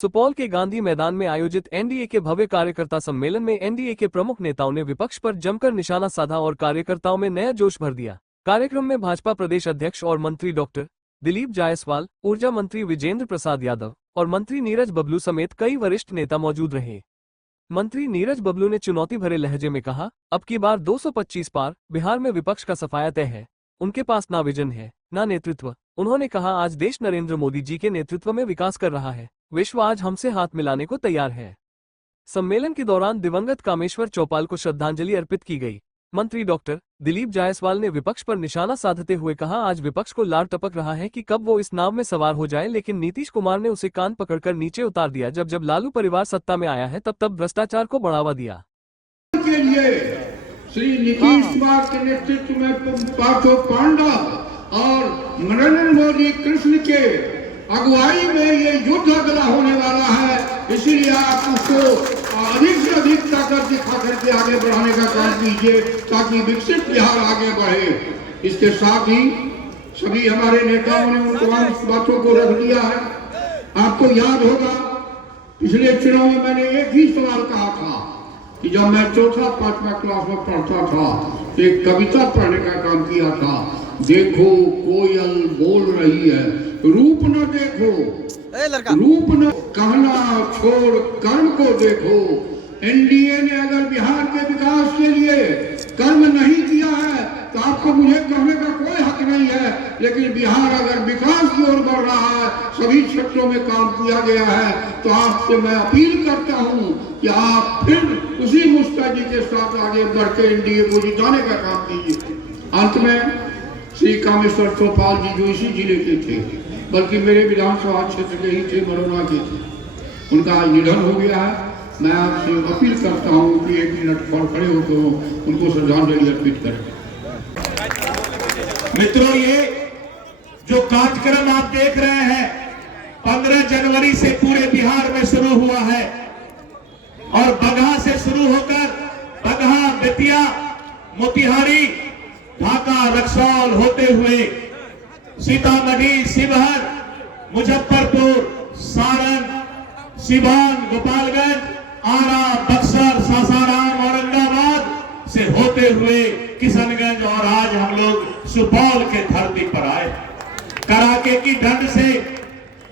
सुपौल के गांधी मैदान में आयोजित एनडीए के भव्य कार्यकर्ता सम्मेलन में एनडीए के प्रमुख नेताओं ने विपक्ष पर जमकर निशाना साधा और कार्यकर्ताओं में नया जोश भर दिया। कार्यक्रम में भाजपा प्रदेश अध्यक्ष और मंत्री डॉक्टर दिलीप जायसवाल, ऊर्जा मंत्री विजेंद्र प्रसाद यादव और मंत्री नीरज बबलू समेत कई वरिष्ठ नेता मौजूद रहे। मंत्री नीरज बबलू ने चुनौती भरे लहजे में कहा, अब की बार 225 पार, बिहार में विपक्ष का सफाया तय है। उनके पास ना विजन है, ना नेतृत्व। उन्होंने कहा, आज देश नरेंद्र मोदी जी के नेतृत्व में विकास कर रहा है। विश्व आज हमसे हाथ मिलाने को तैयार है। सम्मेलन के दौरान दिवंगत कामेश्वर चौपाल को श्रद्धांजलि अर्पित की गई। मंत्री डॉक्टर दिलीप जायसवाल ने विपक्ष पर निशाना साधते हुए कहा, आज विपक्ष को लार टपक रहा है कि कब वो इस नाव में सवार हो जाए, लेकिन नीतीश कुमार ने उसे कान पकड़कर नीचे उतार दिया। जब लालू परिवार सत्ता में आया है, तब भ्रष्टाचार को बढ़ावा दिया। के लिए श्री नीतीश कुमार के नेतृत्व में पांचों पांडव और नरेंद्र मोदी कृष्ण के अगुवाई में ये युद्ध अगला होने वाला है। इसीलिए आप उसको अधिक से अधिक ताकत दिखा करके आगे बढ़ाने का काम कीजिए, ताकि विकसित बिहार आगे बढ़े। इसके साथ ही सभी हमारे नेताओं ने उन तमाम बातों को रख दिया है। आपको याद होगा, पिछले चुनाव में मैंने एक ही सवाल कहा था कि जब मैं चौथा पांचवा क्लास में पढ़ता था, तो एक कविता पढ़ने का काम किया था। देखो कोयल बोल रही है, रूप न देखो, रूप न कहना छोड़ कर्म को देखो। एनडीए ने अगर बिहार के विकास के लिए कर्म नहीं किया है तो आपको मुझे कहने का कोई हक नहीं है, लेकिन बिहार अगर विकास की ओर बढ़ रहा है, सभी क्षेत्रों में काम किया गया है, तो आपसे मैं अपील करता हूं कि आप फिर उसी मुस्तैदी के साथ आगे बढ़ के एनडीए को जिताने का काम कीजिए। अंत में श्री कामेश्वर चौपाल जी, जो इसी जिले के थे, बल्कि मेरे विधानसभा क्षेत्र के ही थे, मरोना के थे, उनका निधन हो गया है। मैं आपसे अपील करता हूं कि एक मिनट और खड़े होकर उनको श्रद्धांजलि अर्पित करें। मित्रों, ये जो कार्यक्रम आप देख रहे हैं 15 जनवरी से पूरे बिहार में शुरू हुआ है और बगहा से शुरू होकर बगहा, बेतिया, मोतिहारी, ढाका, रक्सौल होते हुए सीतामढ़ी, शिवहर, मुजफ्फरपुर, सारण, सिवान, गोपालगंज, आरा, बक्सर, सासाराम, औरंगाबाद से होते हुए किशनगंज और आज हम लोग सुपौल के धरती पर आए। कड़ाके की ठंड से,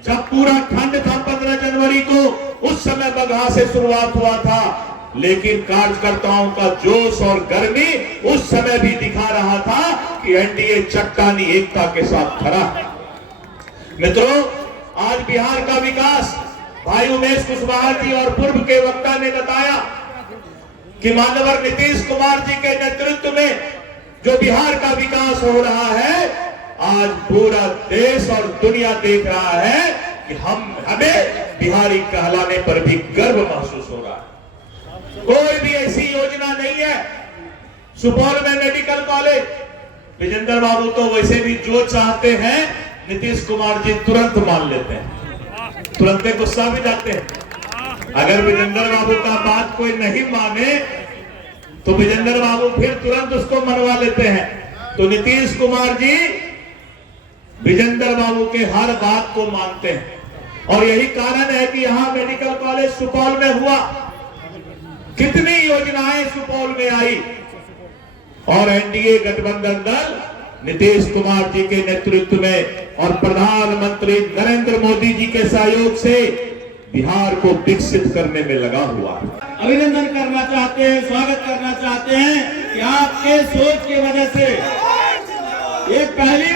जब पूरा ठंड था 15 जनवरी को, उस समय बगहा से शुरुआत हुआ था, लेकिन कार्यकर्ताओं का जोश और गर्मी उस समय भी दिखा रहा था कि एनडीए चट्टानी एकता के साथ खड़ा है। मित्रों, आज बिहार का विकास भाई उमेश कुशवाहा जी और पूर्व के वक्ता ने बताया कि माननीय नीतीश कुमार जी के नेतृत्व में जो बिहार का विकास हो रहा है, आज पूरा देश और दुनिया देख रहा है कि हमें बिहारी कहलाने पर भी गर्व महसूस हो रहा है। कोई भी ऐसी योजना नहीं है। सुपौल में मेडिकल कॉलेज, विजेंद्र बाबू तो वैसे भी जो चाहते हैं नीतीश कुमार जी तुरंत मान लेते हैं, तुरंत गुस्सा भी जाते हैं। अगर विजेंद्र बाबू का बात कोई नहीं माने तो विजेंद्र बाबू फिर तुरंत उसको मनवा लेते हैं। तो नीतीश कुमार जी विजेंद्र बाबू के हर बात को मानते हैं और यही कारण है कि यहाँ मेडिकल कॉलेज सुपौल में हुआ। कितनी योजनाएं सुपौल में आई और एनडीए गठबंधन दल नीतीश कुमार जी के नेतृत्व में और प्रधानमंत्री नरेंद्र मोदी जी के सहयोग से बिहार को विकसित करने में लगा हुआ है। अभिनंदन करना चाहते हैं, स्वागत करना चाहते हैं कि आपके सोच की वजह से ये पहली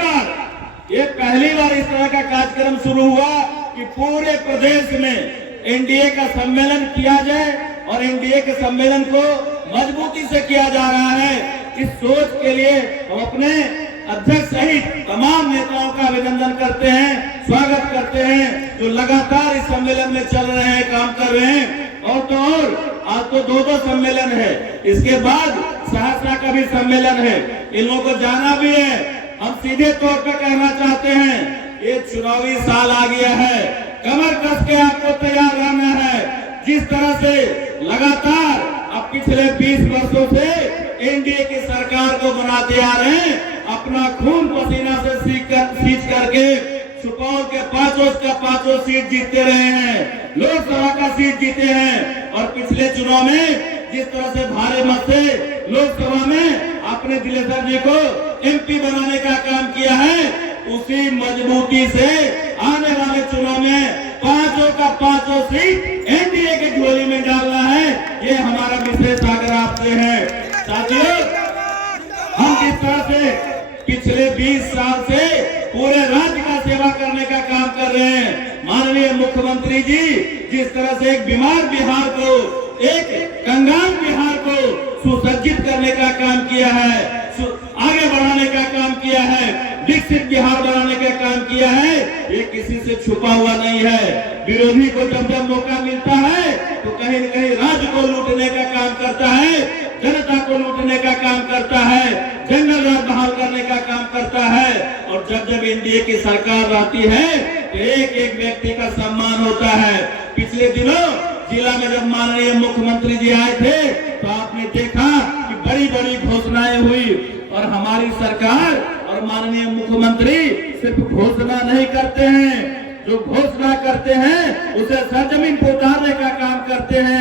बार इस तरह का कार्यक्रम शुरू हुआ कि पूरे प्रदेश में एनडीए का सम्मेलन किया जाए और एनडीए के सम्मेलन को मजबूती से किया जा रहा है। इस सोच के लिए हम अपने अध्यक्ष सहित तमाम नेताओं का अभिनंदन करते हैं, स्वागत करते हैं, जो लगातार इस सम्मेलन में चल रहे हैं, काम कर रहे हैं। और तो और आज तो 2 सम्मेलन है, इसके बाद सहरसा का भी सम्मेलन है, इन लोगों को जाना भी है। हम सीधे तौर पर कहना चाहते हैं, ये चुनावी साल आ गया है, कमर कस के आपको तैयार रहना है। जिस तरह से लगातार अब पिछले 20 वर्षों से एनडीए की सरकार को बनाते आ रहे हैं, अपना खून पसीना से सींच करके सुपौल के पांचों सीट जीतते रहे हैं, लोकसभा का सीट जीते हैं। और पिछले चुनाव में जिस तरह से भारी मत से लोकसभा में आपने दिलेश्वर जी को एमपी बनाने का काम किया है, उसी मजबूती से आने वाले चुनाव में पांचों सीट एनडीए के झोली में डालना है। ये हमारा विशेष आग्रह आपसे है। साथियों, हम जिस तरह से पिछले 20 साल से पूरे राज्य का सेवा करने का काम कर रहे हैं, माननीय मुख्यमंत्री जी जिस तरह से एक बीमार बिहार को, एक कंगाल बिहार को सुसज्जित करने का काम किया है, आगे बढ़ाने का काम किया है, विकसित बिहार बनाने का काम किया है, ये किसी से छुपा हुआ नहीं है। विरोधी को जब मौका मिलता है तो कहीं न कहीं राज्य को लूटने का काम करता है, जनता को लूटने का काम करता है, जंगल राज बहाल करने का काम करता है। और जब एनडीए की सरकार रहती है तो एक एक व्यक्ति का सम्मान होता है। पिछले दिनों जिला में जब माननीय मुख्यमंत्री जी आए थे तो आपने देखा कि बड़ी बड़ी घोषणाएं हुई, और हमारी सरकार और माननीय मुख्यमंत्री सिर्फ घोषणा नहीं करते हैं, जो घोषणा करते हैं उसे सरजमीन पर उतारने का काम करते हैं।